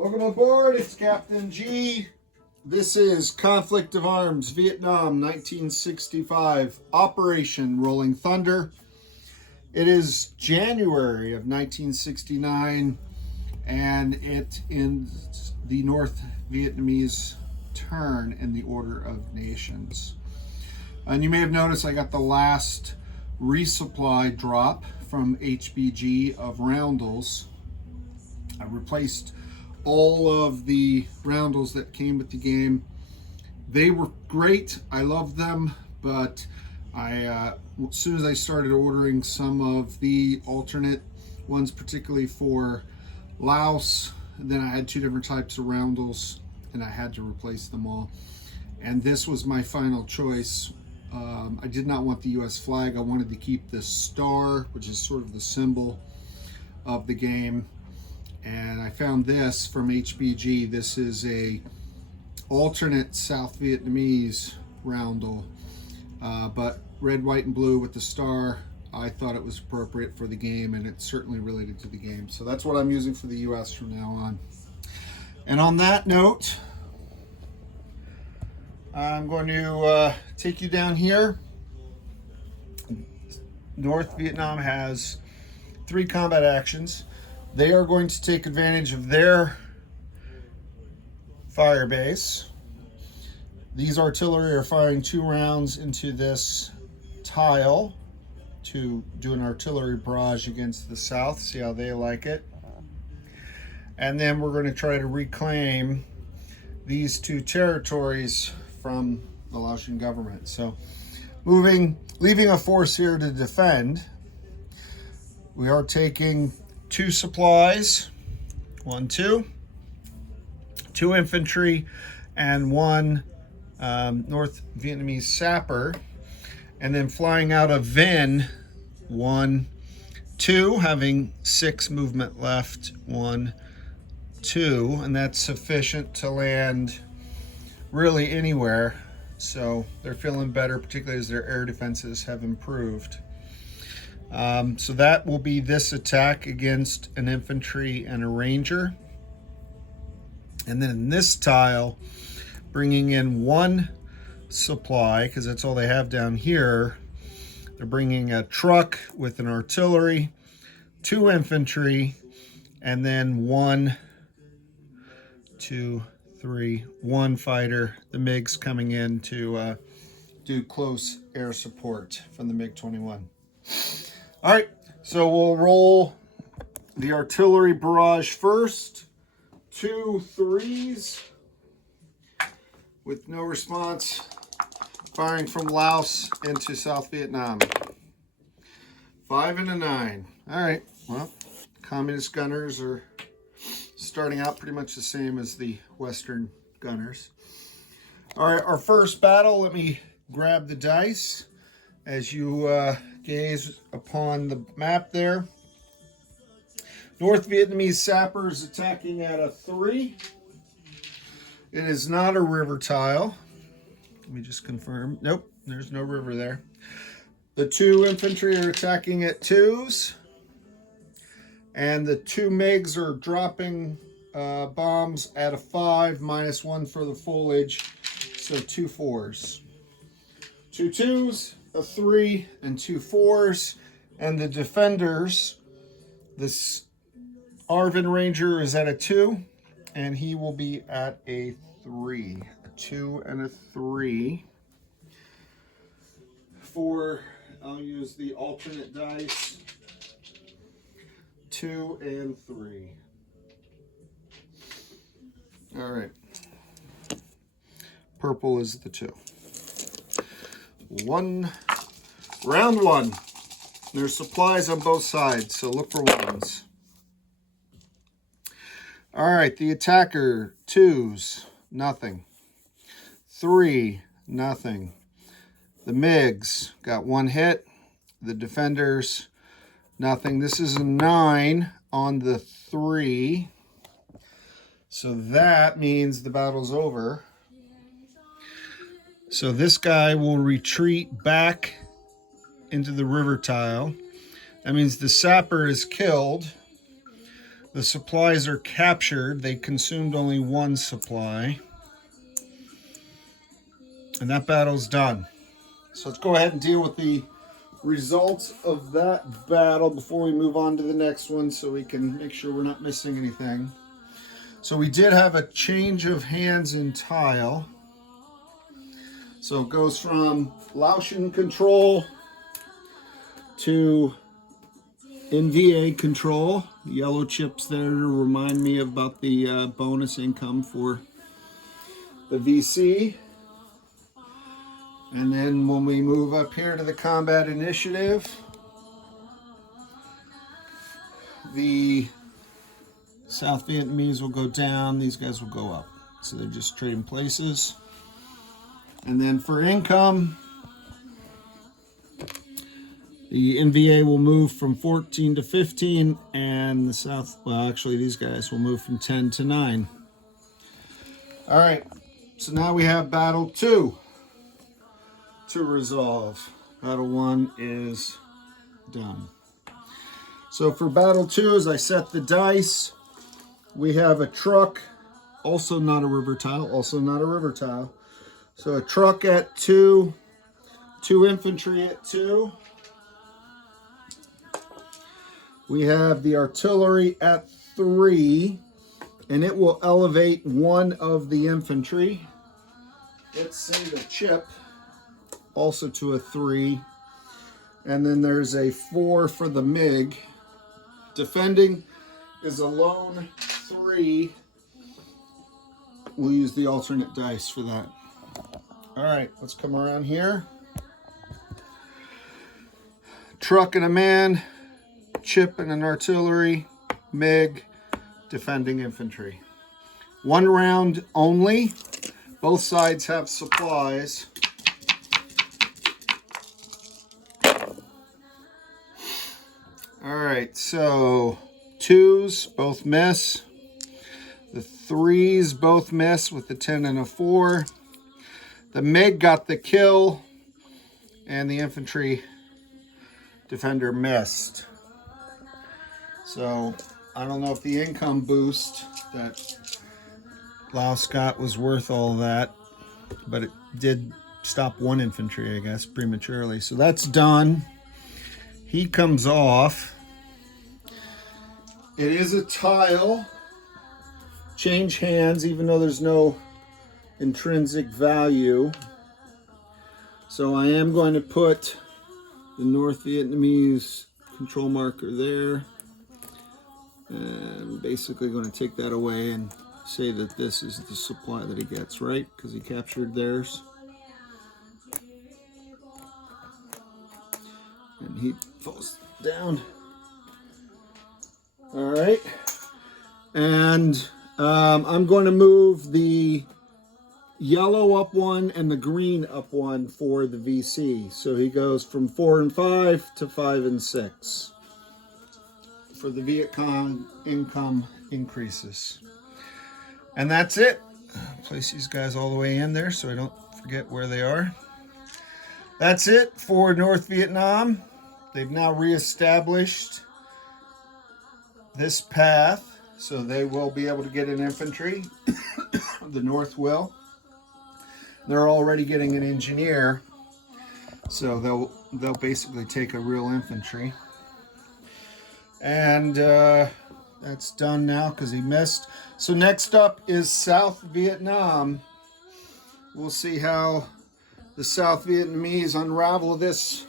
Welcome aboard, it's Captain G. This is Conflict of Arms, Vietnam, 1965, Operation Rolling Thunder. It is January of 1969, and it ends the North Vietnamese turn in the order of nations. And you may have noticed I got the last resupply drop from HBG of roundels. I replaced all of the roundels that came with the game. They were great. I loved them, but as soon as I started ordering some of the alternate ones, particularly for Laos, then I had two different types of roundels and I had to replace them all. And this was my final choice. I did not want the US flag. I wanted to keep the star, which is sort of the symbol of the game. And I found this from HBG. This is a alternate South Vietnamese roundel, but red, white, and blue with the star. I thought it was appropriate for the game, and it's certainly related to the game. So that's what I'm using for the US from now on. And on that note, I'm going to take you down here. North Vietnam has 3 combat actions. They are going to take advantage of their fire base. These artillery are firing 2 rounds into this tile to do an artillery barrage against the south. See how they like it. And then we're going to try to reclaim these 2 territories from the Laotian government. So leaving a force here to defend. We are taking 2 supplies, 2 infantry, and 1 North Vietnamese sapper, and then flying out of Vinh, 2, having 6 movement left, 2, and that's sufficient to land really anywhere. So they're feeling better, particularly as their air defenses have improved. So that will be this attack against an infantry and a ranger. And then in this tile, bringing in 1 supply, because that's all they have down here. They're bringing a truck with an artillery, 2 infantry, and then 1 fighter. The MiG's coming in to do close air support from the MiG-21. All right, so we'll roll the artillery barrage first. 2 3s with no response, firing from Laos into South Vietnam. 5 and a 9. All right, well, communist gunners are starting out pretty much the same as the Western gunners. All right, our first battle, let me grab the dice as you gaze upon the map there. North Vietnamese sappers attacking at a 3. It is not a river tile. Let me just confirm. Nope, there's no river there. The 2 infantry are attacking at 2s. And the 2 MiGs are dropping bombs at a 5, -1 for the foliage. So 2 4s. 2 2s, a 3, and 2 4s. And the defenders, this Arvin Ranger is at a 2, and he will be at a 3. A 2 and a 3. I'll use the alternate dice. 2 and 3. All right. Purple is the 2. Round 1. There's supplies on both sides, so look for 1s. All right, the attacker, 2s, nothing. 3, nothing. The MiGs got 1 hit. The defenders, nothing. This is a 9 on the 3. So that means the battle's over. So this guy will retreat back into the river tile. That means the sapper is killed. The supplies are captured. They consumed only one supply. And that battle's done. So let's go ahead and deal with the results of that battle before we move on to the next one, so we can make sure we're not missing anything. So we did have a change of hands in tile. So it goes from Laotian control to NVA control. The yellow chips there remind me about the bonus income for the VC. And then when we move up here to the combat initiative, the South Vietnamese will go down, these guys will go up. So they're just trading places. And then for income, the NVA will move from 14 to 15, and the South, well, actually these guys will move from 10 to 9. All right, so now we have battle 2 to resolve. Battle 1 is done. So for battle 2, as I set the dice, we have a truck, also not a river tile, also not a river tile. So a truck at 2, 2 infantry at 2. We have the artillery at 3, and it will elevate one of the infantry. Let's say the chip, also to a 3. And then there's a 4 for the MiG. Defending is a lone 3. We'll use the alternate dice for that. All right, let's come around here. Truck and a man, chip and an artillery, MiG, defending infantry. 1 round only. Both sides have supplies. All right, so 2s both miss. The 3s both miss with the 10 and a 4. The MiG got the kill, and the infantry defender missed. So I don't know if the income boost that Laos got was worth all that, but it did stop one infantry, I guess, prematurely. So that's done. He comes off. It is a tile. Change hands, even though there's no intrinsic value. So I am going to put the North Vietnamese control marker there. And I'm basically going to take that away and say that this is the supply that he gets, right? Because he captured theirs. And he falls down. All right. And I'm going to move the yellow up 1 and the green up 1 for the VC. So he goes from 4 and 5 to 5 and 6 for the Viet Cong income increases. And that's it. Place these guys all the way in there so I don't forget where they are. That's it for North Vietnam. They've now reestablished this path, so they will be able to get an infantry. The North will. They're already getting an engineer, so they'll basically take a real infantry. And that's done now because he missed. So next up is South Vietnam. We'll see how the South Vietnamese unravel this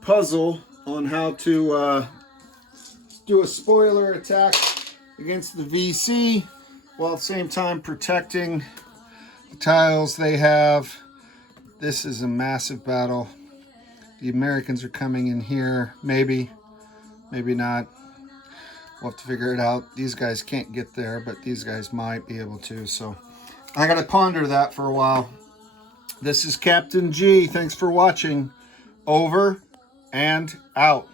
puzzle on how to do a spoiler attack against the VC while at the same time protecting the tiles they have. This is a massive battle. The Americans are coming in here. Maybe not. We'll have to figure it out. These guys can't get there, but these guys might be able to. So I got to ponder that for a while. This is Captain G. Thanks for watching. Over and out.